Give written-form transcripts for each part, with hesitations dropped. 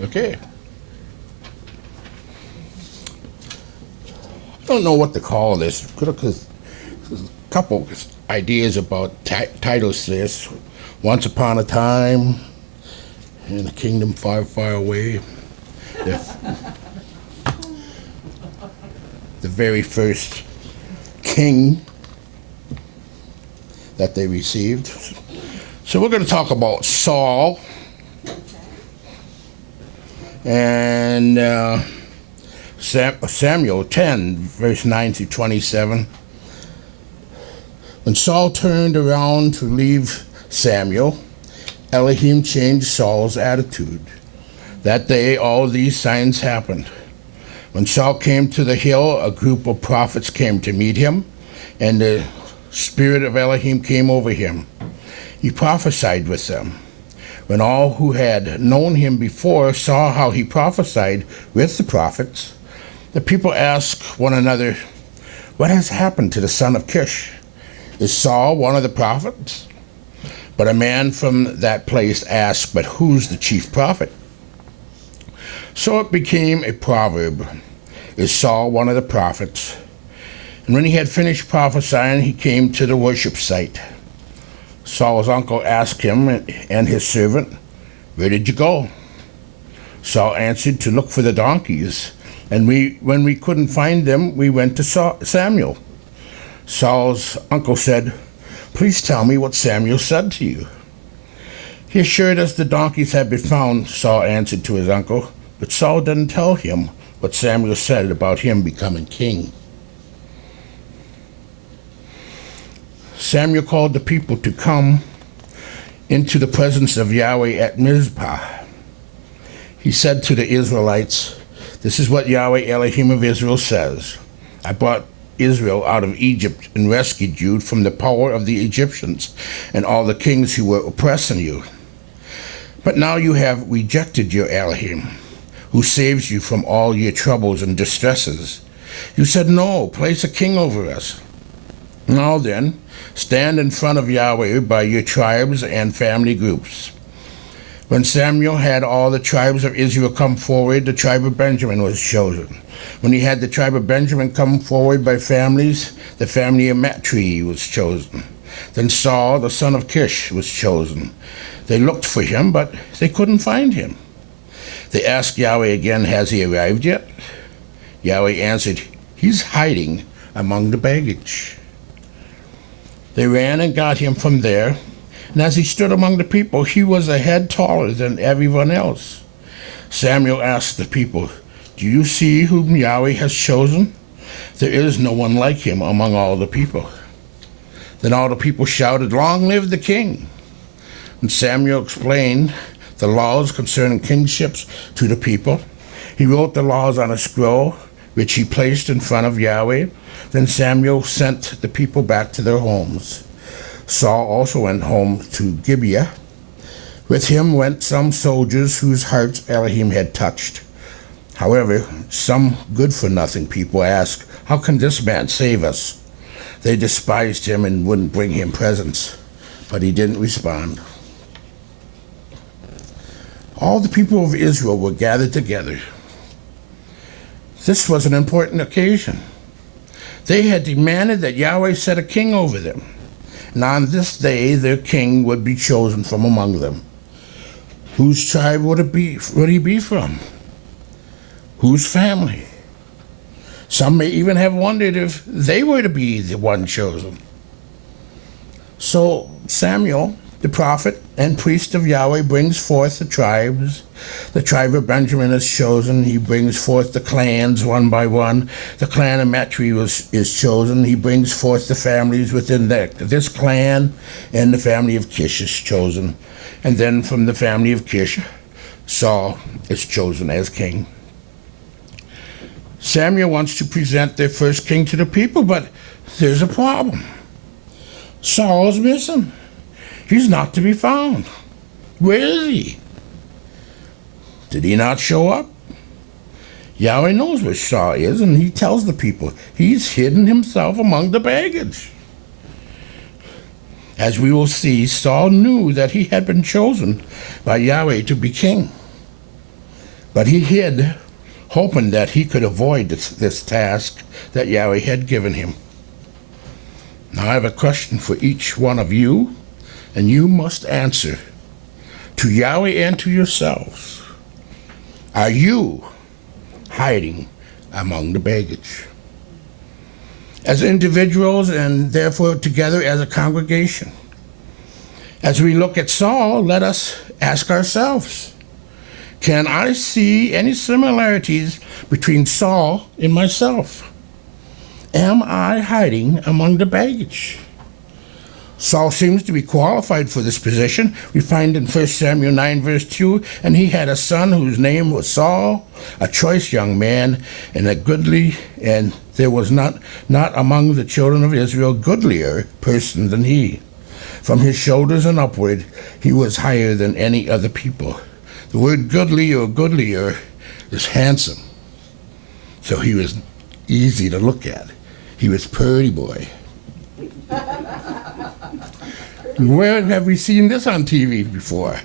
Okay. I don't know what to call this. Because there's a couple ideas about titles to this. Once Upon a Time, in a Kingdom Far, Far Away. The very first king that they received. So we're going to talk about Saul and Samuel 10, verse 9 through 27. When Saul turned around to leave Samuel, Elohim changed Saul's attitude. That day, all these signs happened. When Saul came to the hill, a group of prophets came to meet him, and the Spirit of Elohim came over him. He prophesied with them. When all who had known him before saw how he prophesied with the prophets, the people asked one another, "What has happened to the son of Kish? Is Saul one of the prophets?" But a man from that place asked, "But who's the chief prophet?" So it became a proverb, "Is Saul one of the prophets?" And when he had finished prophesying, he came to the worship site. Saul's uncle asked him and his servant, "Where did you go?" Saul answered, "To look for the donkeys. And when we couldn't find them, we went to Samuel." Saul's uncle said, "Please tell me what Samuel said to you." "He assured us the donkeys had been found," Saul answered to his uncle. But Saul didn't tell him what Samuel said about him becoming king. Samuel called the people to come into the presence of Yahweh at Mizpah. He said to the Israelites, "This is what Yahweh Elohim of Israel says. I brought Israel out of Egypt and rescued you from the power of the Egyptians and all the kings who were oppressing you. But now you have rejected your Elohim, who saves you from all your troubles and distresses. You said, 'No, place a king over us.' Now then, stand in front of Yahweh by your tribes and family groups." When Samuel had all the tribes of Israel come forward, the tribe of Benjamin was chosen. When he had the tribe of Benjamin come forward by families, the family of Matri was chosen. Then Saul, the son of Kish, was chosen. They looked for him, but they couldn't find him. They asked Yahweh again, "Has he arrived yet?" Yahweh answered, "He's hiding among the baggage." They ran and got him from there, and as he stood among the people, he was a head taller than everyone else. Samuel asked the people, "Do you see whom Yahweh has chosen? There is no one like him among all the people." Then all the people shouted, "Long live the king!" And Samuel explained the laws concerning kingships to the people. He wrote the laws on a scroll, which he placed in front of Yahweh. Then Samuel sent the people back to their homes. Saul also went home to Gibeah. With him went some soldiers whose hearts Elohim had touched. However, some good-for-nothing people asked, "How can this man save us?" They despised him and wouldn't bring him presents, but he didn't respond. All the people of Israel were gathered together. This was an important occasion. They had demanded that Yahweh set a king over them, and on this day their king would be chosen from among them. Whose tribe would he be from? Whose family? Some may even have wondered if they were to be the one chosen. So Samuel, the prophet and priest of Yahweh, brings forth the tribes. The tribe of Benjamin is chosen. He brings forth the clans one by one. The clan of Matri is chosen. He brings forth the families within this clan, and the family of Kish is chosen. And then from the family of Kish, Saul is chosen as king. Samuel wants to present their first king to the people, but there's a problem. Saul is missing. He's not to be found. Where is he? Did he not show up? Yahweh knows where Saul is, and he tells the people he's hidden himself among the baggage. As we will see, Saul knew that he had been chosen by Yahweh to be king. But he hid, hoping that he could avoid this task that Yahweh had given him. Now I have a question for each one of you, and you must answer to Yahweh and to yourselves. Are you hiding among the baggage? As individuals and therefore together as a congregation. As we look at Saul, let us ask ourselves, can I see any similarities between Saul and myself? Am I hiding among the baggage? Saul seems to be qualified for this position. We find in 1 Samuel 9, verse 2, and he had a son whose name was Saul, a choice young man, and a goodly, and there was not among the children of Israel goodlier person than he. From his shoulders and upward, he was higher than any other people. The word goodly or goodlier is handsome. So he was easy to look at. He was pretty boy. Where have we seen this on TV before?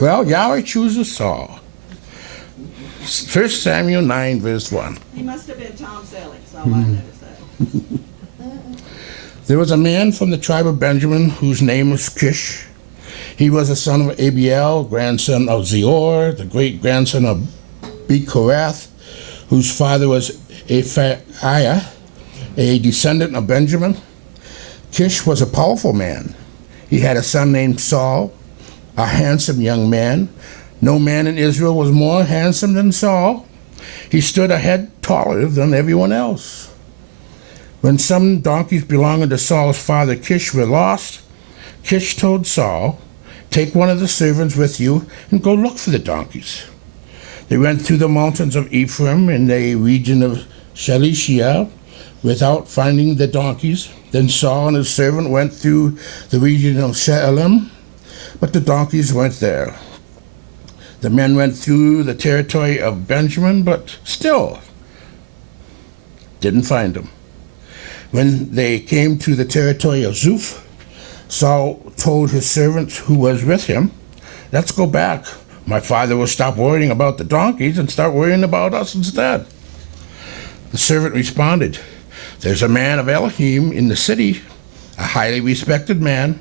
Well, Yahweh chooses Saul. 1 Samuel 9, verse 1. He must have been Tom Selleck, so I know to say. There was a man from the tribe of Benjamin whose name was Kish. He was a son of Abiel, grandson of Zeor, the great-grandson of Bechorath, whose father was Ephaiah, a descendant of Benjamin. Kish was a powerful man. He had a son named Saul, a handsome young man. No man in Israel was more handsome than Saul. He stood a head taller than everyone else. When some donkeys belonging to Saul's father Kish were lost, Kish told Saul, "Take one of the servants with you and go look for the donkeys." They went through the mountains of Ephraim in the region of Shalishiah without finding the donkeys. Then Saul and his servant went through the region of Shaalim, but the donkeys weren't there. The men went through the territory of Benjamin, but still didn't find them. When they came to the territory of Zuph, Saul told his servant who was with him, "Let's go back. My father will stop worrying about the donkeys and start worrying about us instead." The servant responded, "There's a man of Elohim in the city, a highly respected man.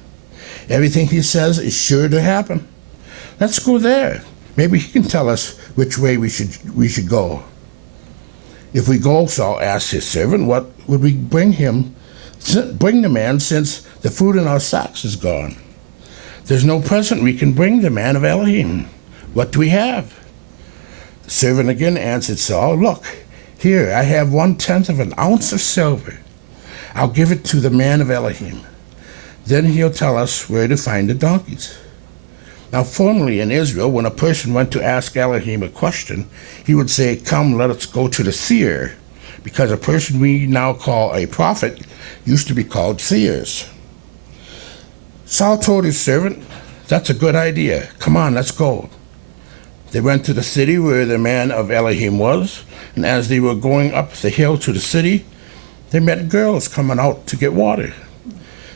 Everything he says is sure to happen. Let's go there. Maybe he can tell us which way we should go." "If we go," Saul asked his servant, "what would we bring the man, since the food in our sacks is gone?" "There's no present we can bring the man of Elohim. What do we have?" The servant again answered Saul, "Look, here, I have 1/10 of an ounce of silver. I'll give it to the man of Elohim. Then he'll tell us where to find the donkeys." Now, formerly in Israel, when a person went to ask Elohim a question, he would say, "Come, let us go to the seer," because a person we now call a prophet used to be called seers. Saul told his servant, "That's a good idea. Come on, let's go." They went to the city where the man of Elohim was, and as they were going up the hill to the city, they met girls coming out to get water.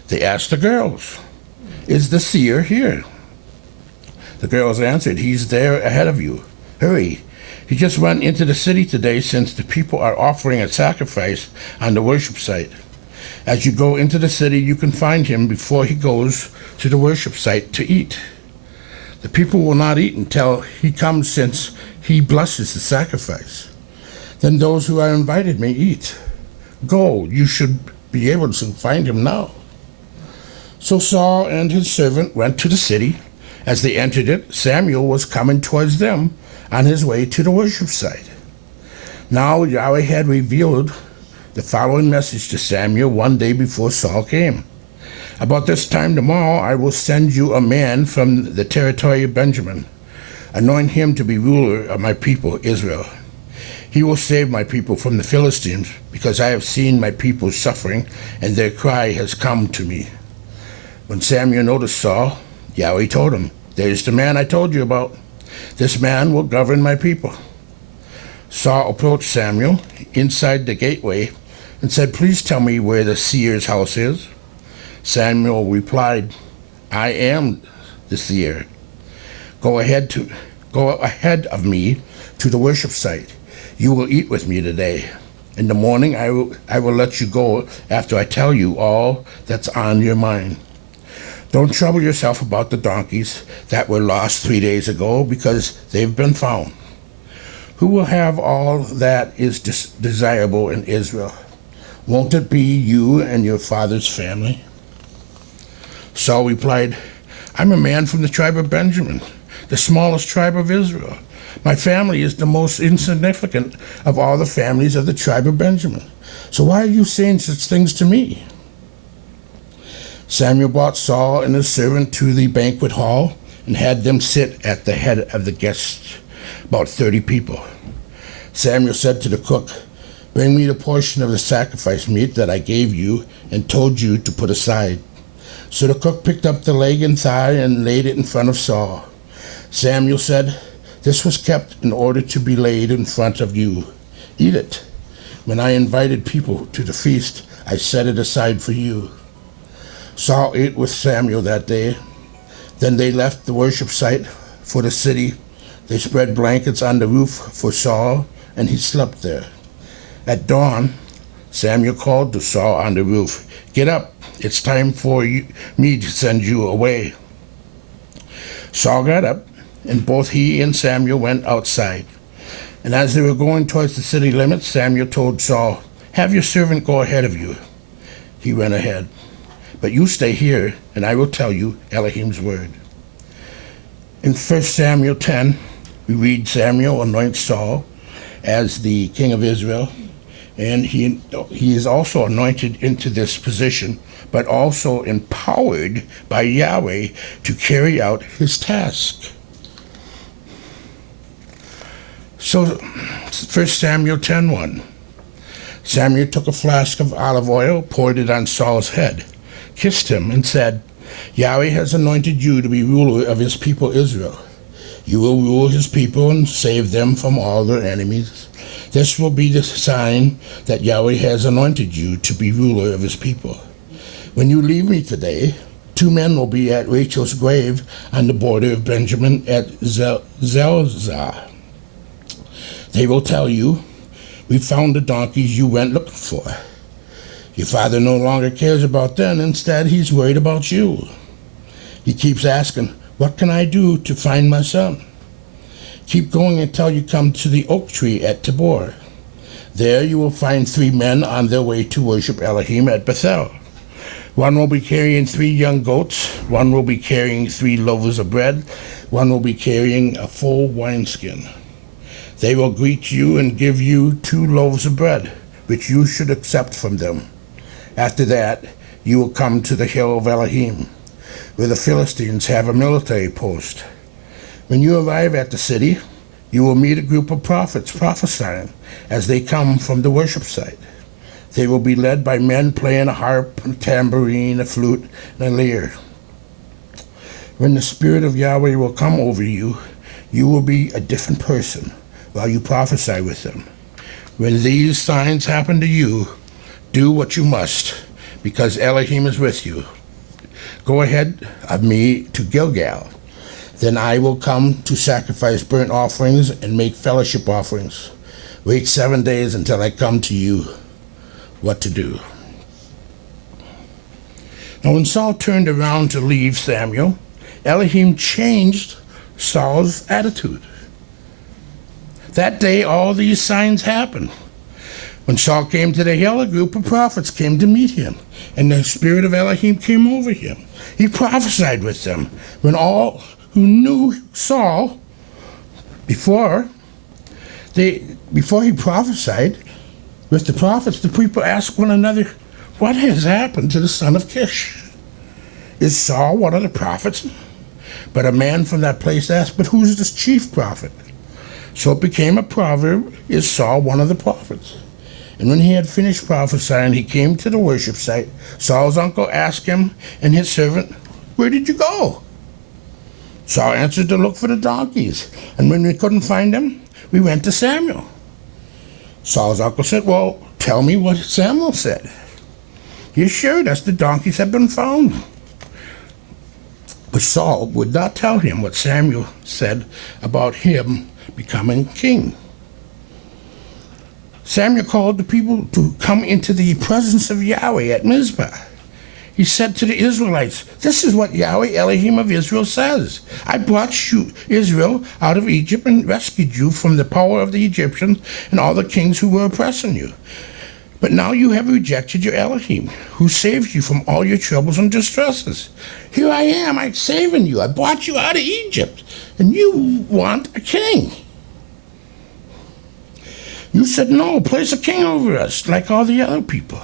They asked the girls, "Is the seer here?" The girls answered, "He's there ahead of you. Hurry. He just went into the city today, since the people are offering a sacrifice on the worship site. As you go into the city, you can find him before he goes to the worship site to eat. The people will not eat until he comes, since he blesses the sacrifice. Then those who are invited may eat. Go, you should be able to find him now." So Saul and his servant went to the city. As they entered it, Samuel was coming towards them on his way to the worship site. Now Yahweh had revealed the following message to Samuel one day before Saul came. "About this time tomorrow I will send you a man from the territory of Benjamin. Anoint him to be ruler of my people Israel. He will save my people from the Philistines, because I have seen my people suffering, and their cry has come to me." When Samuel noticed Saul, Yahweh told him, "There's the man I told you about. This man will govern my people." Saul approached Samuel inside the gateway and said, "Please tell me where the seer's house is." Samuel replied, "I am the seer. Go ahead go ahead of me to the worship site. You will eat with me today. In the morning, I will let you go after I tell you all that's on your mind. Don't trouble yourself about the donkeys that were lost 3 days ago, because they've been found. Who will have all that is desirable in Israel? Won't it be you and your father's family? Saul replied, I'm a man from the tribe of Benjamin, the smallest tribe of Israel. My family is the most insignificant of all the families of the tribe of Benjamin. So why are you saying such things to me? Samuel brought Saul and his servant to the banquet hall and had them sit at the head of the guests, about 30 people. Samuel said to the cook, Bring me the portion of the sacrifice meat that I gave you and told you to put aside. So the cook picked up the leg and thigh and laid it in front of Saul. Samuel said, This was kept in order to be laid in front of you. Eat it. When I invited people to the feast, I set it aside for you. Saul ate with Samuel that day. Then they left the worship site for the city. They spread blankets on the roof for Saul, and he slept there. At dawn, Samuel called to Saul on the roof, Get up, it's time for me to send you away. Saul got up, and both he and Samuel went outside. And as they were going towards the city limits, Samuel told Saul, Have your servant go ahead of you. He went ahead. But you stay here, and I will tell you Elohim's word. In 1 Samuel 10, we read Samuel anoints Saul as the king of Israel, and he is also anointed into this position, but also empowered by Yahweh to carry out his task. So 1 Samuel 10:1. Samuel took a flask of olive oil, poured it on Saul's head, kissed him, and said, Yahweh has anointed you to be ruler of his people Israel. You will rule his people and save them from all their enemies. This will be the sign that Yahweh has anointed you to be ruler of his people. When you leave me today, 2 men will be at Rachel's grave on the border of Benjamin at Zelzah. They will tell you, We found the donkeys you went looking for. Your father no longer cares about them. Instead, he's worried about you. He keeps asking, What can I do to find my son? Keep going until you come to the oak tree at Tabor. There you will find 3 men on their way to worship Elohim at Bethel. One will be carrying 3 young goats. One will be carrying 3 loaves of bread. One will be carrying a full wineskin. They will greet you and give you 2 loaves of bread, which you should accept from them. After that, you will come to the hill of Elohim, where the Philistines have a military post. When you arrive at the city, you will meet a group of prophets prophesying as they come from the worship site. They will be led by men playing a harp, a tambourine, a flute, and a lyre. When the Spirit of Yahweh will come over you, you will be a different person while you prophesy with them. When these signs happen to you, do what you must, because Elohim is with you. Go ahead of me to Gilgal. Then I will come to sacrifice burnt offerings and make fellowship offerings. Wait 7 days until I come to you what to do. Now when Saul turned around to leave Samuel, Elohim changed Saul's attitude. That day, all these signs happened. When Saul came to the hill, a group of prophets came to meet him, and the Spirit of Elohim came over him. He prophesied with them. When all who knew Saul before he prophesied with the prophets, the people asked one another, What has happened to the son of Kish? Is Saul one of the prophets? But a man from that place asked, But who's this chief prophet? So it became a proverb, Is Saul one of the prophets? And when he had finished prophesying, he came to the worship site. Saul's uncle asked him and his servant, Where did you go? Saul answered, To look for the donkeys. And when we couldn't find them, we went to Samuel. Saul's uncle said, Well, tell me what Samuel said. He assured us the donkeys had been found. But Saul would not tell him what Samuel said about him becoming king. Samuel called the people to come into the presence of Yahweh at Mizpah. He said to the Israelites, "This is what Yahweh Elohim of Israel says. I brought you, Israel, out of Egypt and rescued you from the power of the Egyptians and all the kings who were oppressing you. But now you have rejected your Elohim, who saved you from all your troubles and distresses. Here I am, I'm saving you. I brought you out of Egypt, and you want a king. You said, no, place a king over us, like all the other people.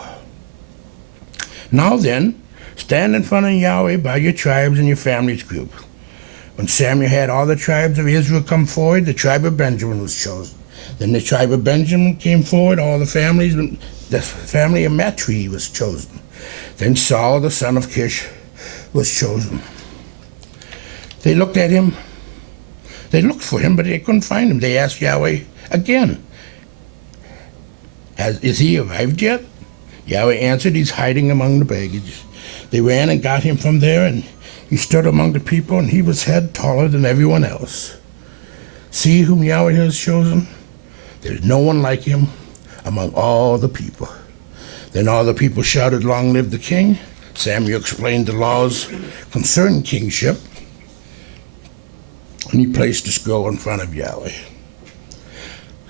Now then, stand in front of Yahweh by your tribes and your families group." When Samuel had all the tribes of Israel come forward, the tribe of Benjamin was chosen. Then the tribe of Benjamin came forward, all the family of Matri was chosen. Then Saul, the son of Kish, was chosen. They looked at him. They looked for him, but they couldn't find him. They asked Yahweh again, "Is he arrived yet?" Yahweh answered, "He's hiding among the baggage." They ran and got him from there, and he stood among the people, and he was head taller than everyone else. "See whom Yahweh has chosen? There's no one like him among all the people." Then all the people shouted, "Long live the king." Samuel explained the laws concerning kingship, and he placed the scroll in front of Yahweh.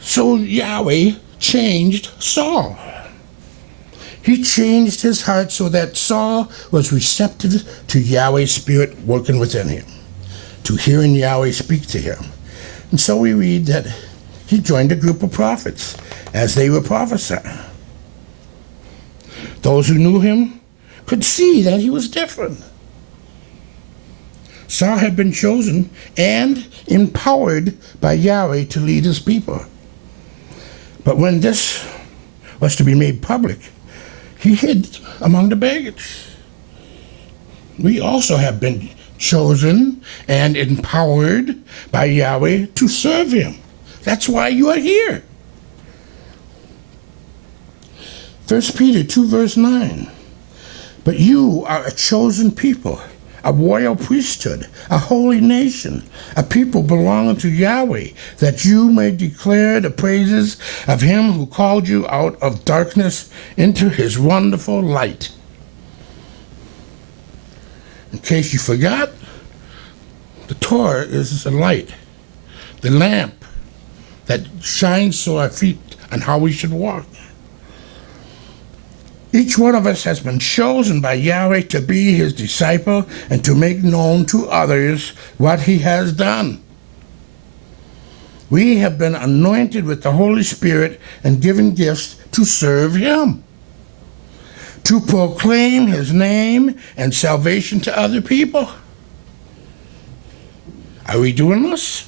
So Yahweh changed Saul. He changed his heart so that Saul was receptive to Yahweh's spirit working within him, to hearing Yahweh speak to him. And so we read that he joined a group of prophets as they were prophesying. Those who knew him could see that he was different. Saul had been chosen and empowered by Yahweh to lead his people. But when this was to be made public, he hid among the baggage. We also have been chosen and empowered by Yahweh to serve him. That's why you are here. 1 Peter 2 verse 9. "But you are a chosen people, a royal priesthood, a holy nation, a people belonging to Yahweh, that you may declare the praises of him who called you out of darkness into his wonderful light." In case you forgot, the Torah is a light, the lamp that shines to our feet on how we should walk. Each one of us has been chosen by Yahweh to be his disciple and to make known to others what he has done. We have been anointed with the Holy Spirit and given gifts to serve him, to proclaim his name and salvation to other people. Are we doing this?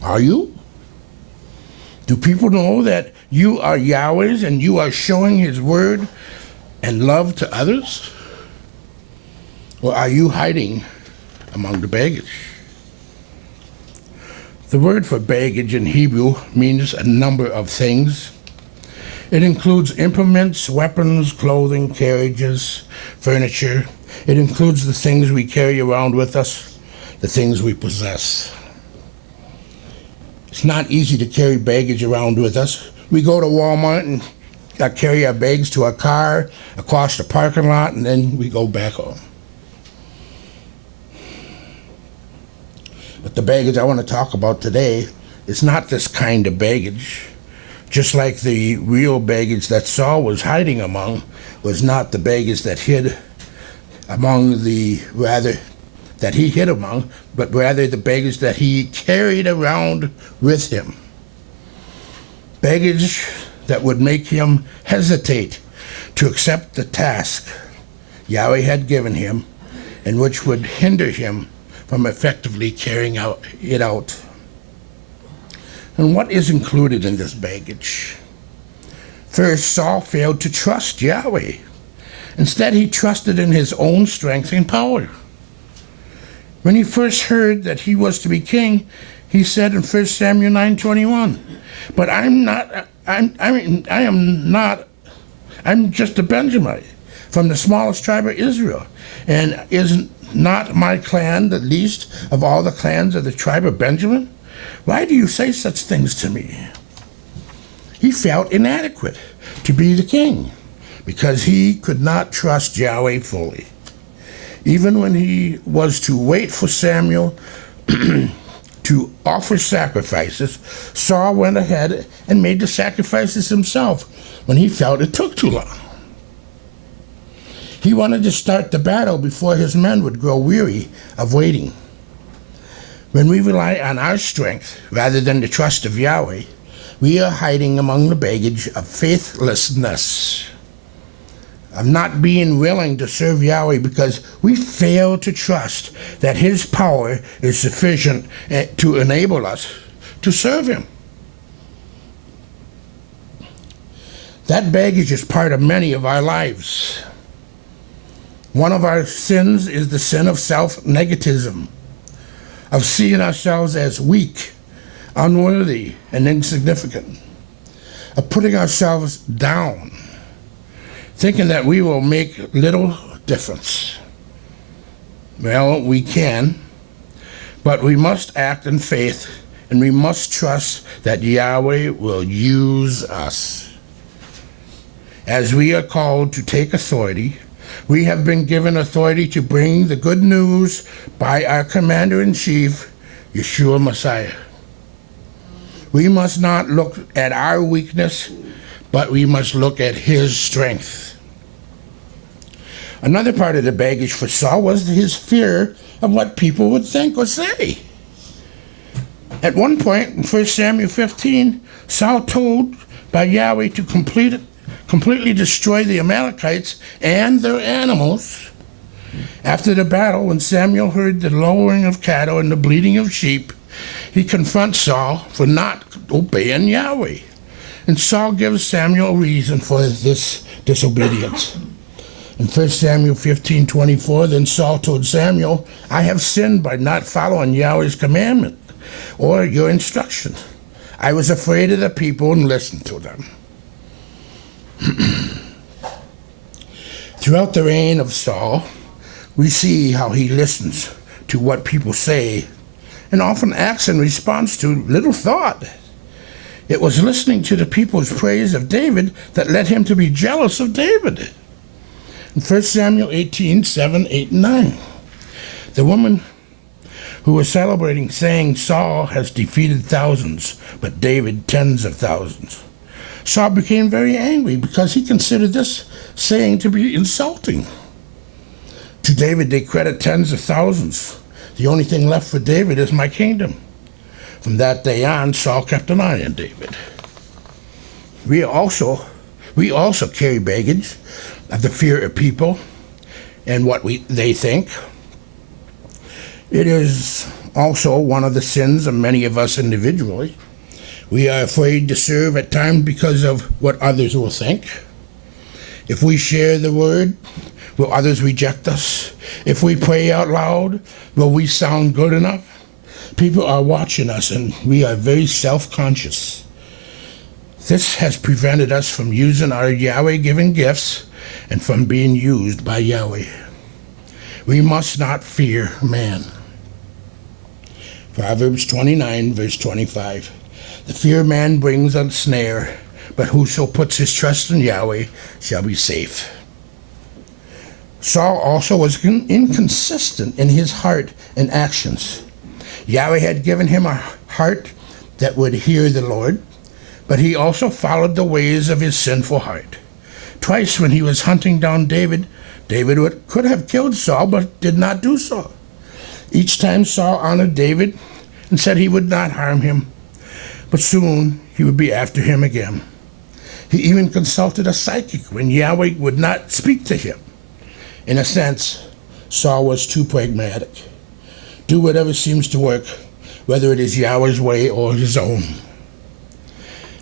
Are you? Do people know that you are Yahweh's and you are showing his word and love to others? Or are you hiding among the baggage? The word for baggage in Hebrew means a number of things. It includes implements, weapons, clothing, carriages, furniture. It includes the things we carry around with us, the things we possess. It's not easy to carry baggage around with us. We go to Walmart and carry our bags to our car, across the parking lot, and then we go back home. But the baggage I want to talk about today is not this kind of baggage. Just like the real baggage that Saul was hiding among was not the baggage that hid among that he hid among, but rather the baggage that he carried around with him. Baggage that would make him hesitate to accept the task Yahweh had given him, and which would hinder him from effectively carrying it out. And what is included in this baggage? First, Saul failed to trust Yahweh. Instead, he trusted in his own strength and power. When he first heard that he was to be king, he said in 1 Samuel 9:21, "But I'm just a Benjamite from the smallest tribe of Israel, and not my clan the least of all the clans of the tribe of Benjamin? Why do you say such things to me? He felt inadequate to be the king because he could not trust Yahweh fully. Even when he was to wait for Samuel to offer sacrifices, Saul went ahead and made the sacrifices himself when he felt it took too long. He wanted to start the battle before his men would grow weary of waiting. When we rely on our strength rather than the trust of Yahweh, we are hiding among the baggage of faithlessness, of not being willing to serve Yahweh because we fail to trust that his power is sufficient to enable us to serve him. That baggage is part of many of our lives. One of our sins is the sin of self-negativism, of seeing ourselves as weak, unworthy, and insignificant, of putting ourselves down, thinking that we will make little difference. Well, we can, but we must act in faith, and we must trust that Yahweh will use us. As we are called to take authority, we have been given authority to bring the good news by our Commander-in-Chief, Yeshua Messiah. We must not look at our weakness, but we must look at his strength. Another part of the baggage for Saul was his fear of what people would think or say. At one point in 1 Samuel 15, Saul told by Yahweh to completely destroy the Amalekites and their animals. After the battle, when Samuel heard the lowing of cattle and the bleating of sheep, he confronts Saul for not obeying Yahweh. And Saul gives Samuel a reason for this disobedience. In 1 Samuel 15:24, then Saul told Samuel, I have sinned by not following Yahweh's commandment or your instruction. I was afraid of the people and listened to them. Throughout the reign of Saul, we see how he listens to what people say and often acts in response to little thought. It was listening to the people's praise of David that led him to be jealous of David. In 1 Samuel 18:7, 8, and 9, the woman who was celebrating saying, Saul has defeated thousands, but David tens of thousands. Saul became very angry because he considered this saying to be insulting. To David they credit tens of thousands. The only thing left for David is my kingdom. From that day on, Saul kept an eye on David. We also carry baggage of the fear of people and what they think. It is also one of the sins of many of us individually. We are afraid to serve at times because of what others will think. If we share the word, will others reject us? If we pray out loud, will we sound good enough? People are watching us and we are very self-conscious. This has prevented us from using our Yahweh-given gifts and from being used by Yahweh. We must not fear man. Proverbs 29, verse 25. The fear of man brings a snare, but whoso puts his trust in Yahweh shall be safe. Saul also was inconsistent in his heart and actions. Yahweh had given him a heart that would hear the Lord, but he also followed the ways of his sinful heart. Twice when he was hunting down David, could have killed Saul, but did not do so. Each time Saul honored David and said he would not harm him, but soon he would be after him again. He even consulted a psychic when Yahweh would not speak to him. In a sense, Saul was too pragmatic. Do whatever seems to work, whether it is Yahweh's way or his own.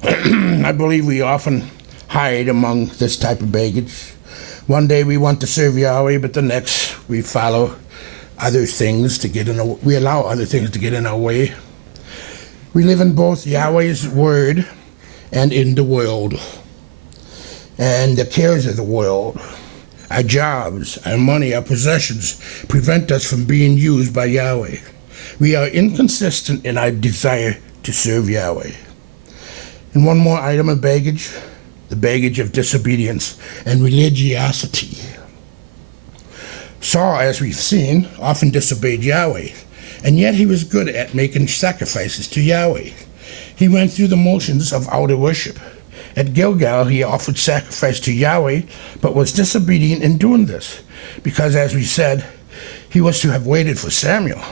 I believe we often hide among this type of baggage. One day we want to serve Yahweh, but the next we follow other things to get in. We allow other things to get in our way. We live in both Yahweh's word and in the world, and the cares of the world Our jobs, our money, our possessions prevent us from being used by Yahweh. We are inconsistent in our desire to serve Yahweh. And one more item of baggage, the baggage of disobedience and religiosity. Saul, as we've seen, often disobeyed Yahweh, and yet he was good at making sacrifices to Yahweh. He went through the motions of outer worship. At Gilgal, he offered sacrifice to Yahweh, but was disobedient in doing this, because, as we said, he was to have waited for Samuel.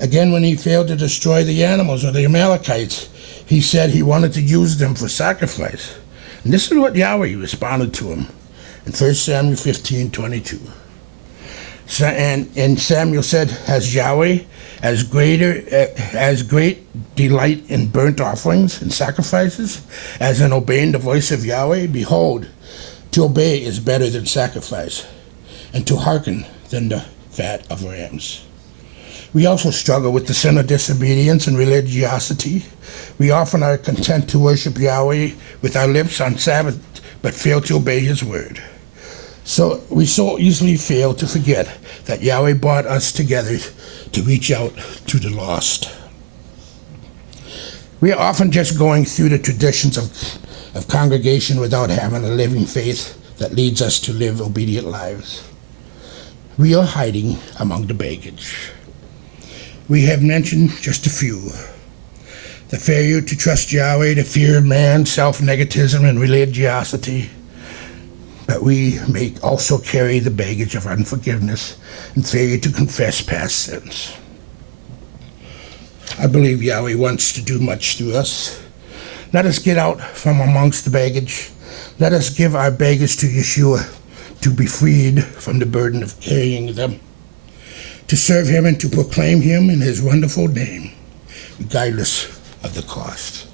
Again, when he failed to destroy the animals or the Amalekites, he said he wanted to use them for sacrifice. And this is what Yahweh responded to him in 1 Samuel 15:22. And Samuel said, "Has Yahweh as great delight in burnt offerings and sacrifices as in obeying the voice of Yahweh? Behold, to obey is better than sacrifice, and to hearken than the fat of rams." We also struggle with the sin of disobedience and religiosity. We often are content to worship Yahweh with our lips on Sabbath, but fail to obey his word. So we so easily fail to forget that Yahweh brought us together to reach out to the lost. We are often just going through the traditions of congregation without having a living faith that leads us to live obedient lives. We are hiding among the baggage. We have mentioned just a few. The failure to trust Yahweh, the fear of man, self-negativism, and religiosity. But we may also carry the baggage of unforgiveness and failure to confess past sins. I believe Yahweh wants to do much through us. Let us get out from amongst the baggage. Let us give our baggage to Yeshua to be freed from the burden of carrying them, to serve him and to proclaim him in his wonderful name, regardless of the cost.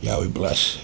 Yahweh bless.